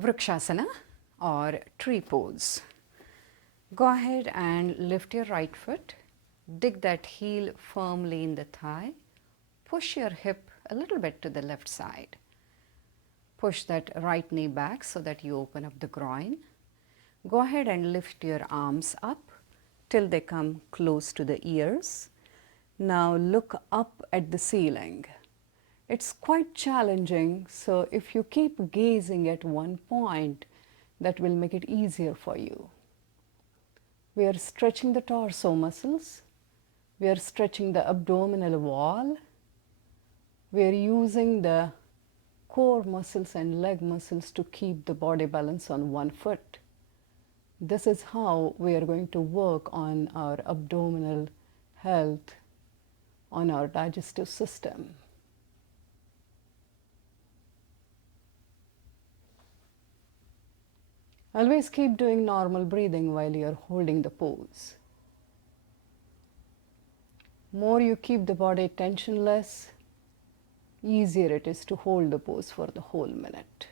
Rakshasana or tree pose. Go ahead and lift your right foot, dig that heel firmly in the thigh, push your hip a little bit to the left side. Push that right knee back so that you open up the groin. Go ahead and lift your arms up till they come close to the ears. Now look up at the ceiling. It's quite challenging, so if you keep gazing at one point, that will make it easier for you. We are stretching the torso muscles. We are stretching the abdominal wall. We are using the core muscles and leg muscles to keep the body balance on one foot. This is how we are going to work on our abdominal health, on our digestive system. Always keep doing normal breathing while you are holding the pose. More you keep the body tensionless, easier it is to hold the pose for the whole minute.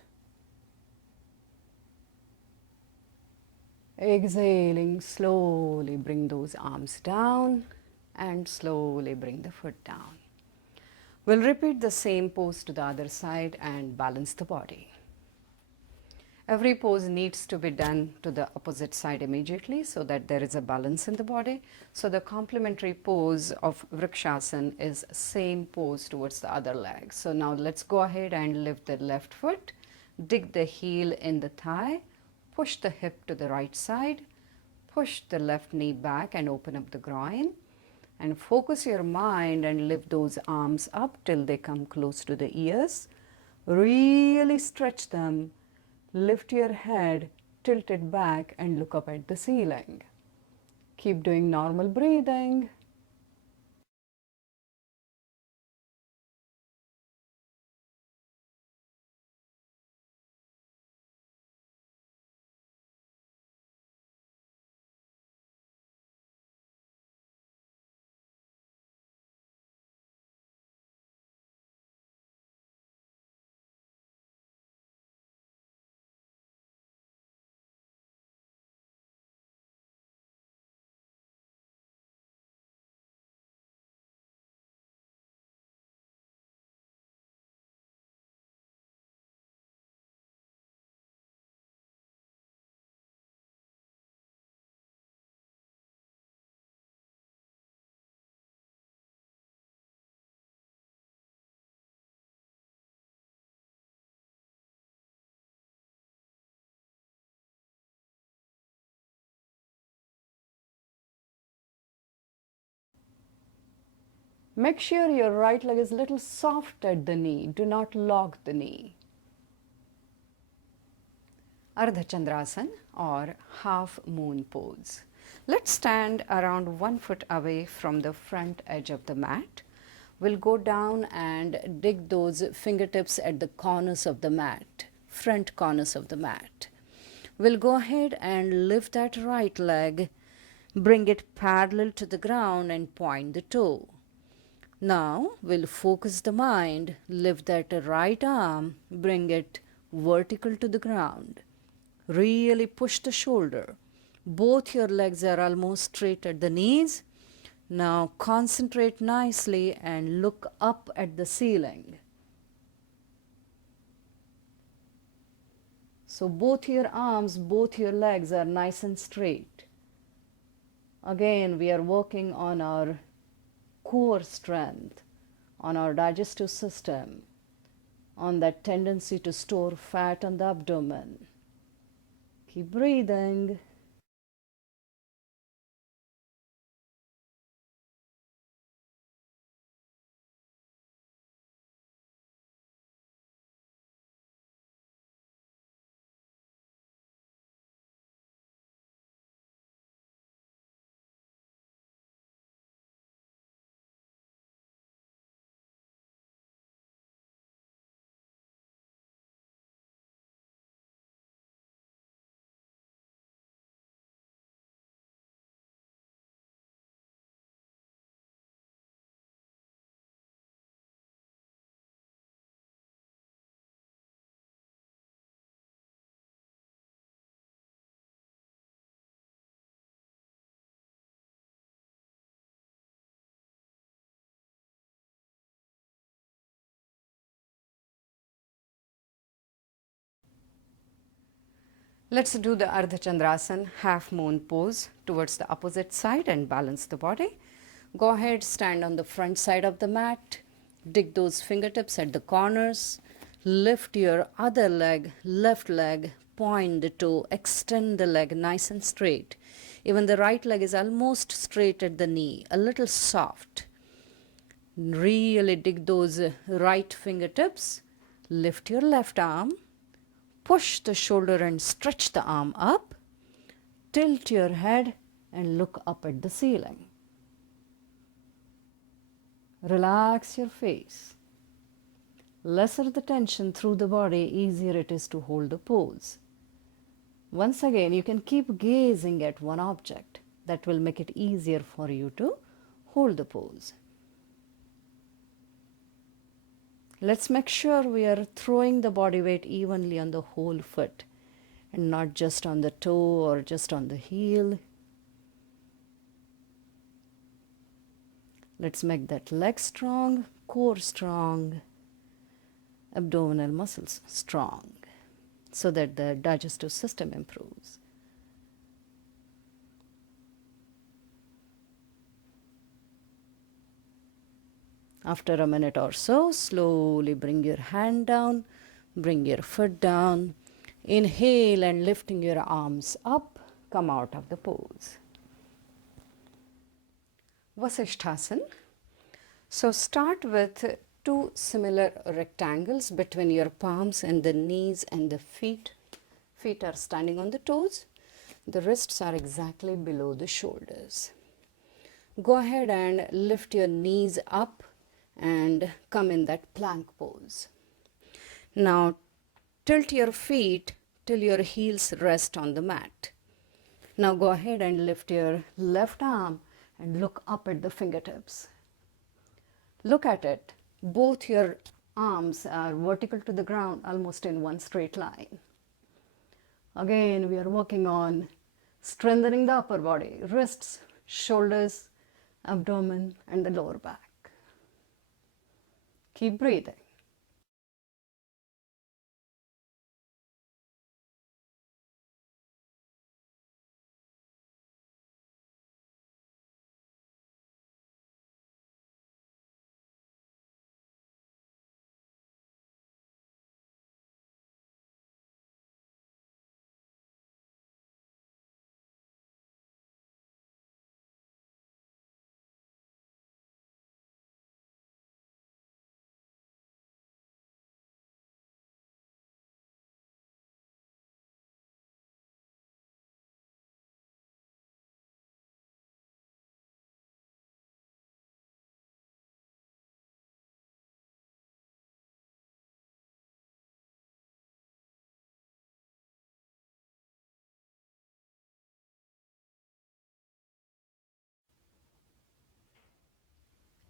Exhaling, slowly bring those arms down and slowly bring the foot down. We'll repeat the same pose to the other side and balance the body. Every pose needs to be done to the opposite side immediately so that there is a balance in the body. So the complementary pose of Vrikshasana is same pose towards the other leg. So now let's go ahead and lift the left foot, dig the heel in the thigh, push the hip to the right side, push the left knee back and open up the groin, and focus your mind and lift those arms up till they come close to the ears. Really stretch them. Lift your head, tilt it back and look up at the ceiling. Keep doing normal breathing. Make sure your right leg is a little soft at the knee. Do not lock the knee. Ardha Chandrasana or half moon pose. Let's stand around 1 foot away from the front edge of the mat. We'll go down and dig those fingertips at the corners of the mat, front corners of the mat. We'll go ahead and lift that right leg, bring it parallel to the ground and point the toe. Now we'll focus the mind, lift that right arm, bring it vertical to the ground. Really push the shoulder. Both your legs are almost straight at the knees. Now concentrate nicely and look up at the ceiling. So both your arms, both your legs are nice and straight. Again, we are working on our core strength, on our digestive system, on that tendency to store fat on the abdomen. Keep breathing. Let's do the Ardha Chandrasana half moon pose towards the opposite side and balance the body. Go ahead, stand on the front side of the mat, dig those fingertips at the corners, lift your other leg, left leg, point the toe, extend the leg nice and straight. Even the right leg is almost straight at the knee, a little soft. Really dig those right fingertips, lift your left arm, push the shoulder and stretch the arm up, tilt your head and look up at the ceiling. Relax your face. Lesser the tension through the body, easier it is to hold the pose. Once again, you can keep gazing at one object. That will make it easier for you to hold the pose. Let's make sure we are throwing the body weight evenly on the whole foot and not just on the toe or just on the heel. Let's make that leg strong, core strong, abdominal muscles strong so that the digestive system improves. After a minute or so, slowly bring your hand down, bring your foot down. Inhale and lifting your arms up, come out of the pose. Vasishtasana. So start with two similar rectangles between your palms and the knees and the feet. Feet are standing on the toes. The wrists are exactly below the shoulders. Go ahead and lift your knees up and come in that plank pose. Now tilt your feet till your heels rest on the mat. Now go ahead and lift your left arm and look up at the fingertips. Look at it. Both your arms are vertical to the ground, almost in one straight line. Again, we are working on strengthening the upper body, wrists, shoulders, abdomen, and the lower back. Keep breathing.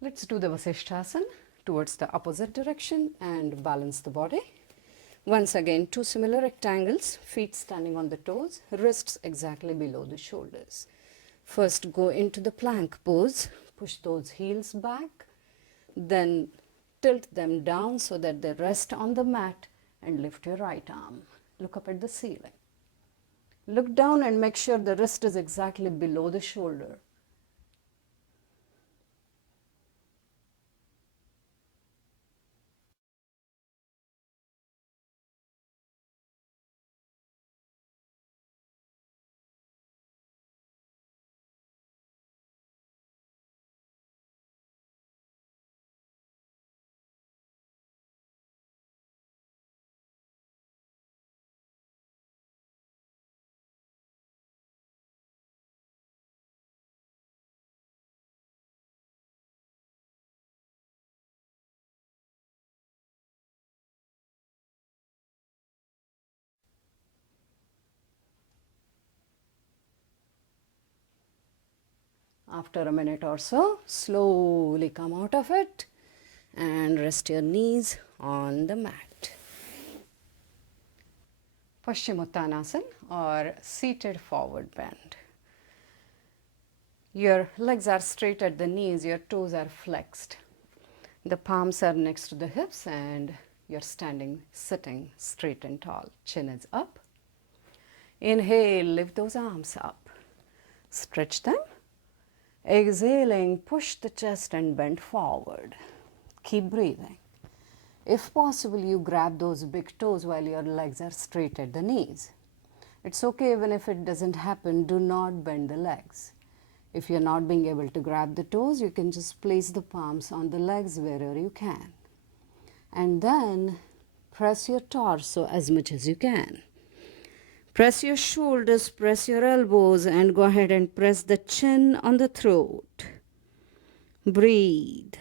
Let's do the Vasishtasana towards the opposite direction and balance the body. Once again, two similar rectangles, feet standing on the toes, wrists exactly below the shoulders. First, go into the plank pose, push those heels back, then tilt them down so that they rest on the mat and lift your right arm. Look up at the ceiling. Look down and make sure the wrist is exactly below the shoulder. After a minute or so, slowly come out of it and rest your knees on the mat. Paschimottanasana or seated forward bend. Your legs are straight at the knees, your toes are flexed. The palms are next to the hips and you're sitting straight and tall. Chin is up. Inhale, lift those arms up. Stretch them. Exhaling, push the chest and bend forward. Keep breathing. If possible, you grab those big toes while your legs are straight at the knees. It's okay even if it doesn't happen, do not bend the legs. If you're not being able to grab the toes, you can just place the palms on the legs wherever you can. And then press your torso as much as you can. Press your shoulders, press your elbows, and go ahead and press the chin on the throat. Breathe.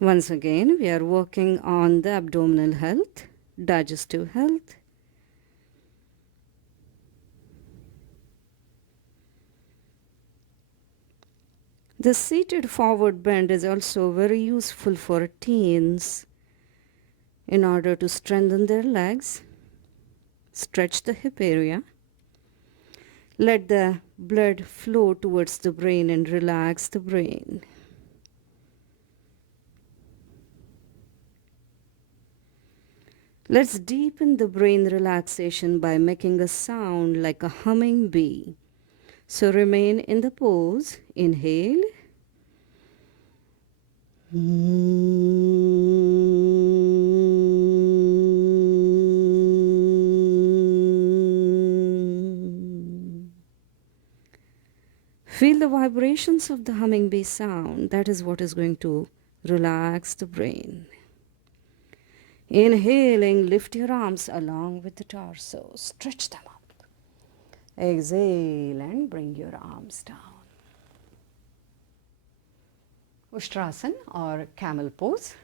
Once again, we are working on the abdominal health, digestive health. The seated forward bend is also very useful for teens in order to strengthen their legs. Stretch the hip area. Let the blood flow towards the brain and relax the brain. Let's deepen the brain relaxation by making a sound like a humming bee. So remain in the pose. Inhale. Feel the vibrations of the humming bee sound. That is what is going to relax the brain. Inhaling, lift your arms along with the torso. Stretch them up. Exhale and bring your arms down. Ushtrasana or Camel Pose.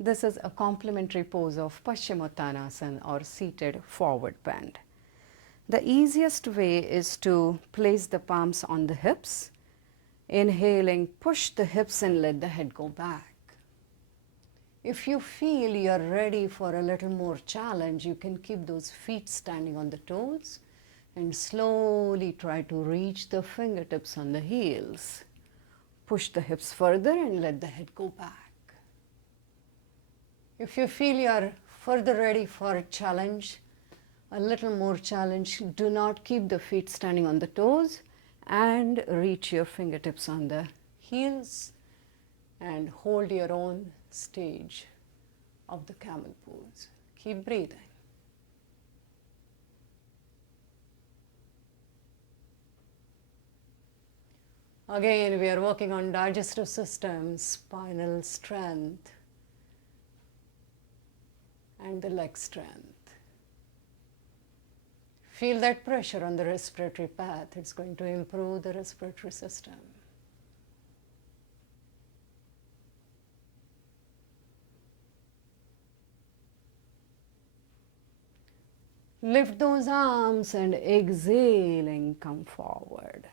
This is a complementary pose of Paschimottanasana or seated forward bend. The easiest way is to place the palms on the hips. Inhaling, push the hips and let the head go back. If you feel you're ready for a little more challenge, you can keep those feet standing on the toes and slowly try to reach the fingertips on the heels. Push the hips further and let the head go back. If you feel you're further ready for a challenge, a little more challenge, do not keep the feet standing on the toes and reach your fingertips on the heels and hold your own stage of the Camel Pose. Keep breathing. Again, we are working on digestive system, spinal strength, and the leg strength. Feel that pressure on the respiratory path. It's going to improve the respiratory system. Lift those arms and exhaling, come forward.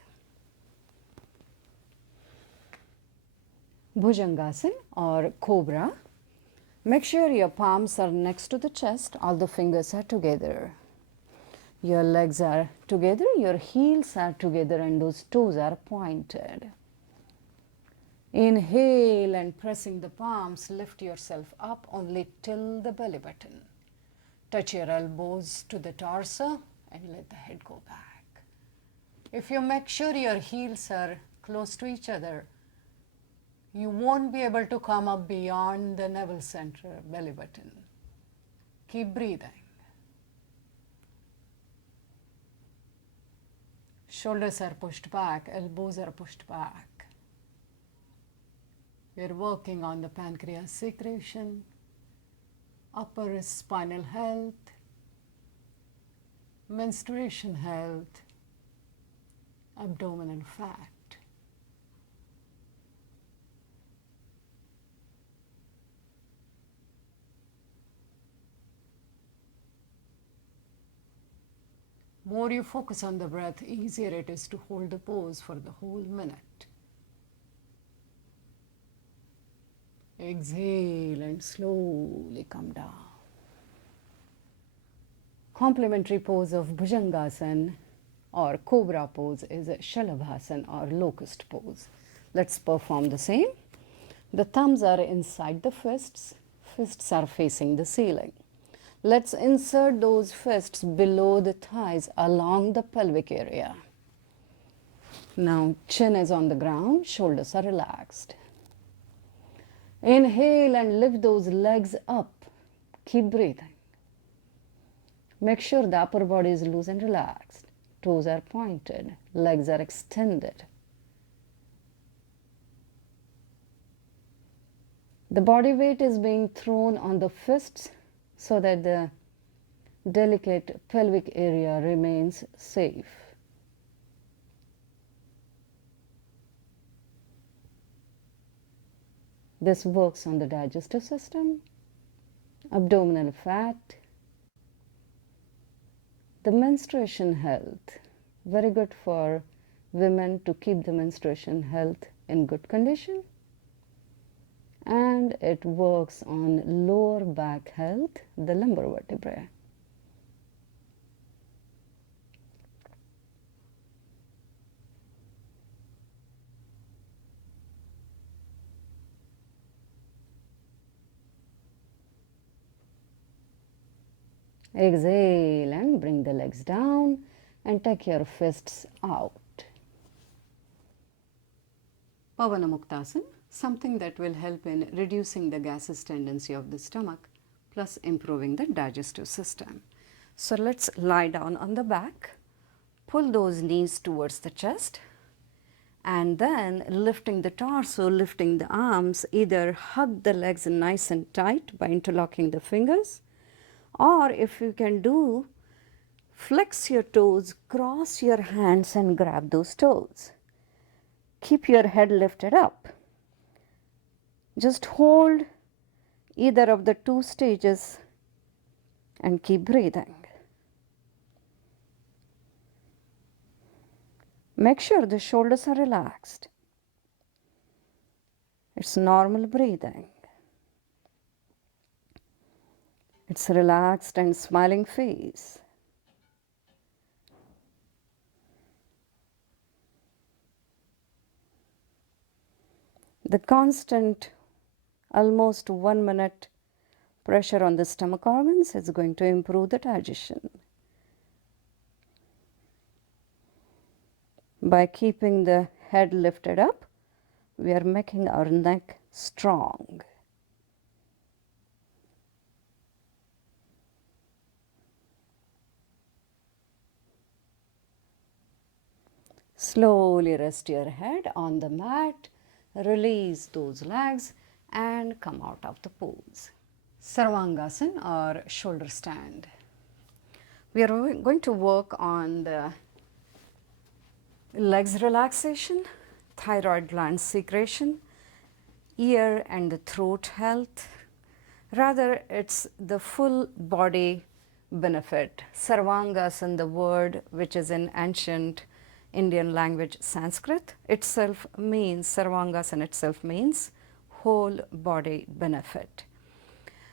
Bhujangasana or Cobra. Make sure your palms are next to the chest, all the fingers are together. Your legs are together, your heels are together, and those toes are pointed. Inhale and pressing the palms, lift yourself up only till the belly button. Touch your elbows to the torso and let the head go back. If you make sure your heels are close to each other, you won't be able to come up beyond the navel center, belly button. Keep breathing. Shoulders are pushed back, elbows are pushed back. We're working on the pancreas secretion, upper spinal health, menstruation health, abdominal fat. More you focus on the breath, easier it is to hold the pose for the whole minute. Exhale and slowly come down. Complementary pose of Bhujangasana or Cobra Pose is Shalabhasana or Locust Pose. Let's perform the same. The thumbs are inside the fists. Fists are facing the ceiling. Let's insert those fists below the thighs along the pelvic area. Now chin is on the ground, shoulders are relaxed. Inhale and lift those legs up. Keep breathing. Make sure the upper body is loose and relaxed. Toes are pointed, legs are extended. The body weight is being thrown on the fists so that the delicate pelvic area remains safe. This works on the digestive system, abdominal fat, the menstruation health. Very good for women to keep the menstruation health in good condition. And it works on lower back health, the lumbar vertebrae. Exhale and bring the legs down and take your fists out. Pavana Mukthasan, something that will help in reducing the gaseous tendency of the stomach plus improving the digestive system. So let's lie down on the back, pull those knees towards the chest, and then lifting the torso, lifting the arms, either hug the legs nice and tight by interlocking the fingers, or if you can do, flex your toes, cross your hands and grab those toes. Keep your head lifted up. Just hold either of the two stages and keep breathing. Make sure the shoulders are relaxed. It's normal breathing. It's relaxed and smiling face. The constant, almost 1 minute pressure on the stomach organs is going to improve the digestion. By keeping the head lifted up, we are making our neck strong. Slowly rest your head on the mat, release those legs and come out of the pose. Sarvangasan or shoulder stand. We are going to work on the legs relaxation, thyroid gland secretion, ear and the throat health. Rather, it's the full body benefit. Sarvangasan, the word which is in ancient Indian language Sanskrit, itself means, Sarvangasan itself means whole body benefit.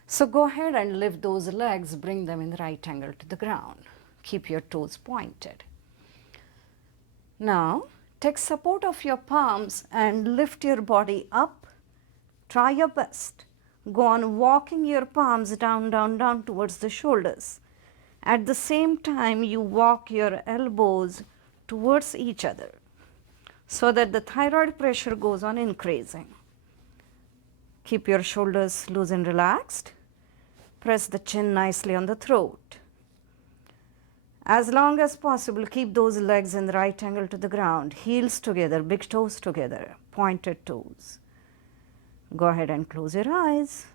So go ahead and lift those legs, bring them in right angle to the ground. Keep your toes pointed. Now take support of your palms and lift your body up. Try your best. Go on walking your palms down, down, down towards the shoulders. At the same time, you walk your elbows towards each other so that the thyroid pressure goes on increasing. Keep your shoulders loose and relaxed. Press the chin nicely on the throat. As long as possible, keep those legs in the right angle to the ground, heels together, big toes together, pointed toes. Go ahead and close your eyes.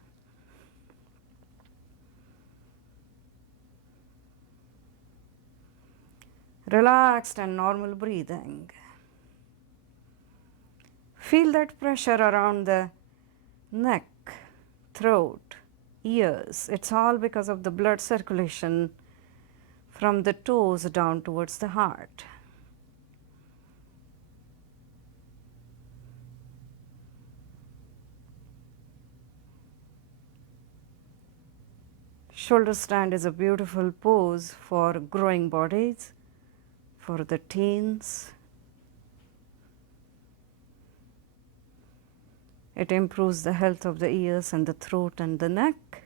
Relaxed and normal breathing. Feel that pressure around the neck, throat, ears. It's all because of the blood circulation from the toes down towards the heart. Shoulder stand is a beautiful pose for growing bodies, for the teens. It improves the health of the ears and the throat and the neck.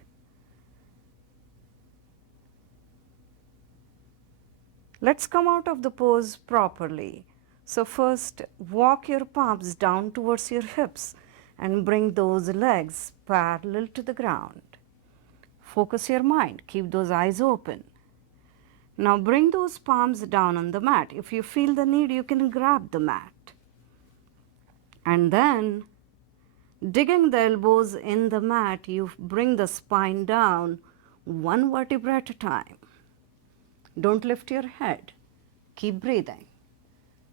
Let's come out of the pose properly. So first, walk your palms down towards your hips and bring those legs parallel to the ground. Focus your mind. Keep those eyes open. Now bring those palms down on the mat. If you feel the need, you can grab the mat. And then, digging the elbows in the mat, you bring the spine down one vertebra at a time. Don't lift your head. Keep breathing.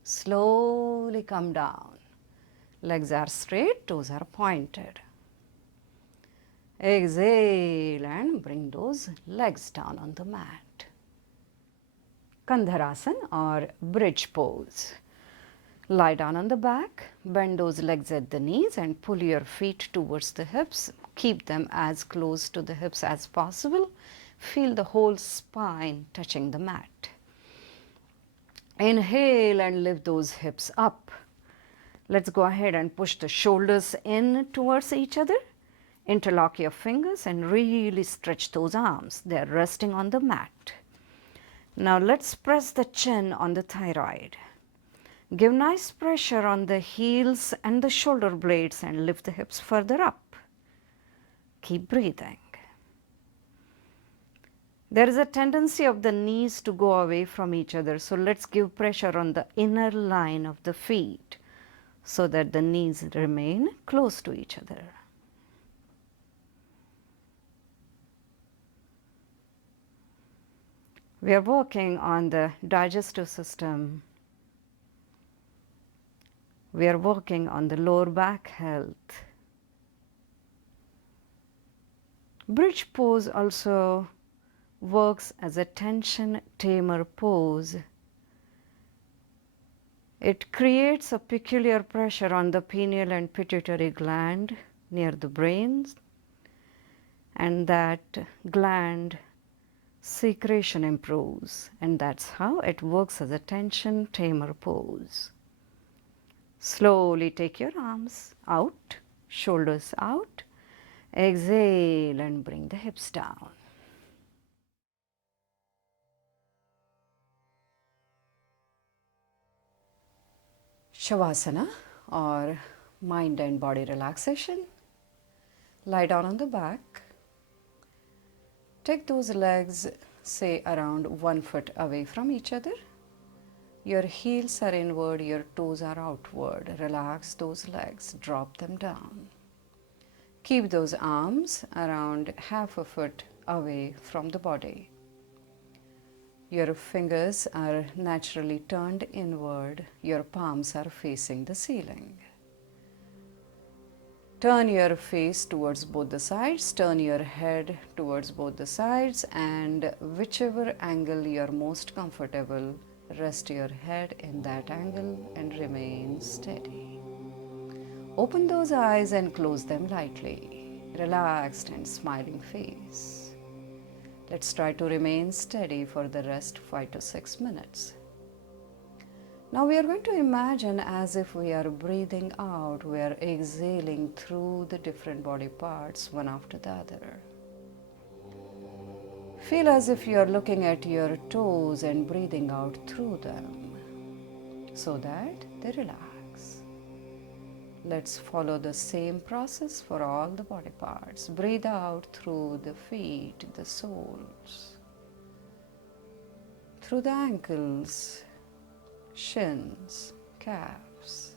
Slowly come down. Legs are straight, toes are pointed. Exhale and bring those legs down on the mat. Kandharasana or bridge pose. Lie down on the back, bend those legs at the knees and pull your feet towards the hips. Keep them as close to the hips as possible. Feel the whole spine touching the mat. Inhale and lift those hips up. Let's go ahead and push the shoulders in towards each other. Interlock your fingers and really stretch those arms. They are resting on the mat. Now let's press the chin on the thyroid. Give nice pressure on the heels and the shoulder blades and lift the hips further up. Keep breathing. There is a tendency of the knees to go away from each other, so let's give pressure on the inner line of the feet so that the knees remain close to each other. We are working on the digestive system. We are working on the lower back health. Bridge pose also works as a tension tamer pose. It creates a peculiar pressure on the pineal and pituitary gland near the brain, and that gland secretion improves, and that's how it works as a tension tamer pose. Slowly take your arms out, shoulders out. Exhale and bring the hips down. Savasana or mind and body relaxation. Lie down on the back. Take those legs, say around 1 foot away from each other. Your heels are inward, your toes are outward. Relax those legs, drop them down. Keep those arms around 1/2 foot away from the body. Your fingers are naturally turned inward. Your palms are facing the ceiling. Turn your face towards both the sides, turn your head towards both the sides, and whichever angle you are most comfortable, rest your head in that angle and remain steady. Open those eyes and close them lightly. Relaxed and smiling face. Let's try to remain steady for the rest 5 to 6 minutes. Now we are going to imagine as if we are breathing out, we are exhaling through the different body parts one after the other. Feel as if you are looking at your toes and breathing out through them so that they relax. Let's follow the same process for all the body parts. Breathe out through the feet, the soles, through the ankles, shins, calves.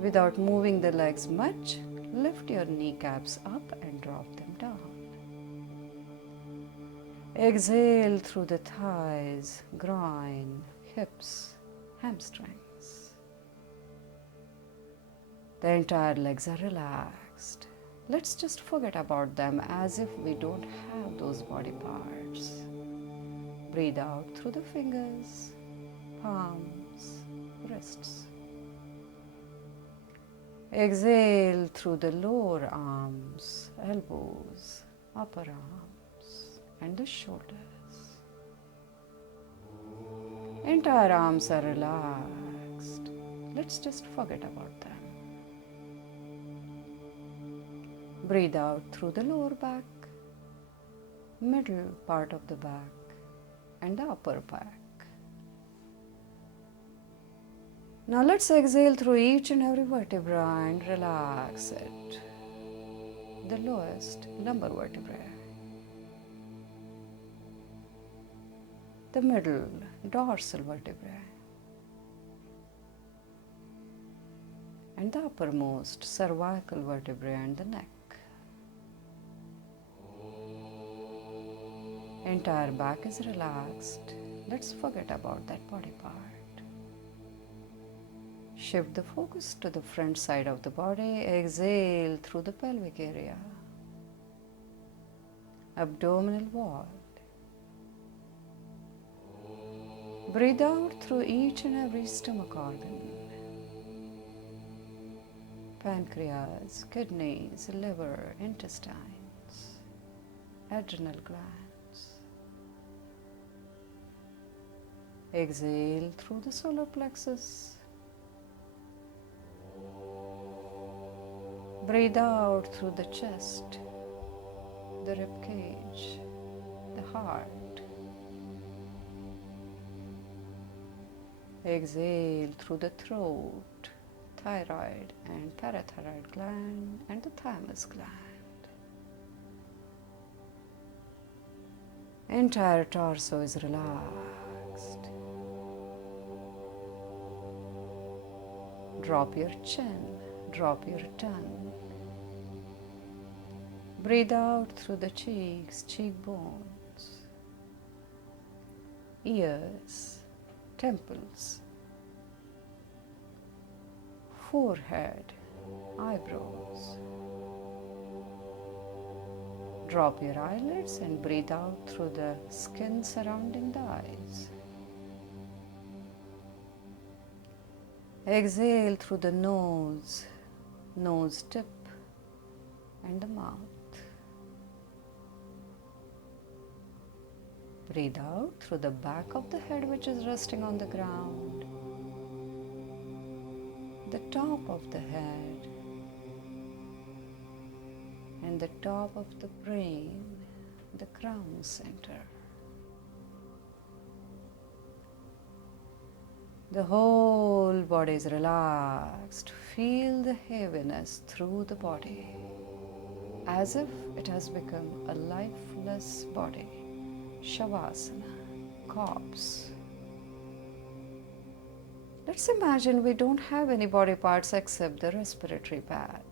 Without moving the legs much, lift your kneecaps up and drop them down. Exhale through the thighs, groin, hips, hamstrings. The entire legs are relaxed. Let's just forget about them as if we don't have those body parts. Breathe out through the fingers, palms, wrists. Exhale through the lower arms, elbows, upper arms, and the shoulders. Entire arms are relaxed. Let's just forget about them. Breathe out through the lower back, middle part of the back, and the upper back. Now let's exhale through each and every vertebra and relax it. The lowest lumbar vertebrae, the middle dorsal vertebrae, and the uppermost cervical vertebrae and the neck. Entire back is relaxed. Let's forget about that body part. Shift the focus to the front side of the body. Exhale through the pelvic area, abdominal wall. Breathe out through each and every stomach organ. Pancreas, kidneys, liver, intestines, adrenal glands. Exhale through the solar plexus. Breathe out through the chest, the rib cage, the heart. Exhale through the throat, thyroid and parathyroid gland, and the thymus gland. Entire torso is relaxed. Drop your chin, drop your tongue. Breathe out through the cheeks, cheekbones, ears, temples, forehead, eyebrows. Drop your eyelids and breathe out through the skin surrounding the eyes. Exhale through the nose, nose tip, and the mouth. Breathe out through the back of the head, which is resting on the ground, the top of the head, and the top of the brain, the crown center. The whole body is relaxed. Feel the heaviness through the body, as if it has become a lifeless body. Savasana, corpse. Let's imagine we don't have any body parts except the respiratory path.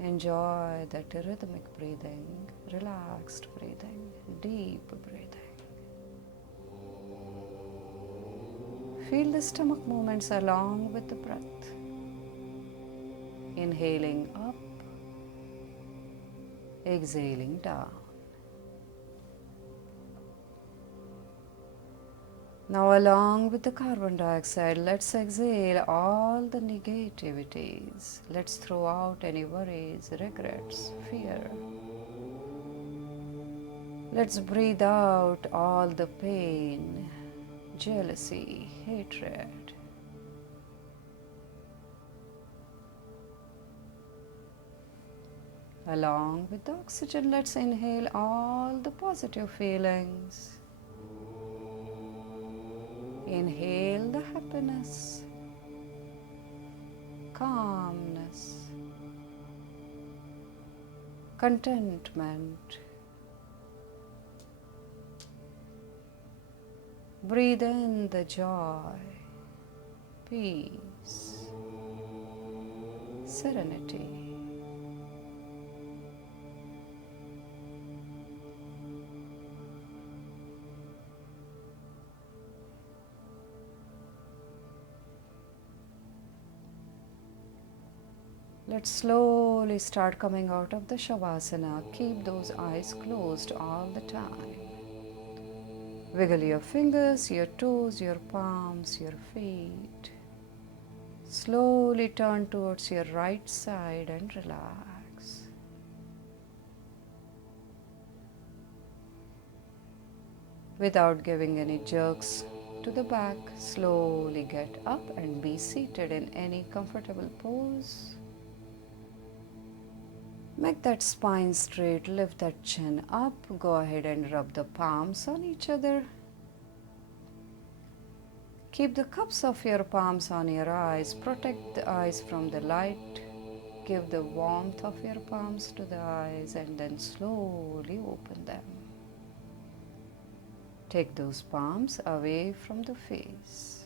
Enjoy that rhythmic breathing, relaxed breathing, deep breathing. Feel the stomach movements along with the breath. Inhaling up, exhaling down. Now, along with the carbon dioxide, let's exhale all the negativities. Let's throw out any worries, regrets, fear. Let's breathe out all the pain, jealousy, hatred. Along with the oxygen, let's inhale all the positive feelings. Inhale the happiness, calmness, contentment. Breathe in the joy, peace, serenity. Let's slowly start coming out of the Savasana. Keep those eyes closed all the time. Wiggle your fingers, your toes, your palms, your feet. Slowly turn towards your right side and relax. Without giving any jerks to the back, slowly get up and be seated in any comfortable pose. Make that spine straight, lift that chin up. Go ahead and rub the palms on each other. Keep the cups of your palms on your eyes. Protect the eyes from the light. Give the warmth of your palms to the eyes and then slowly open them. Take those palms away from the face.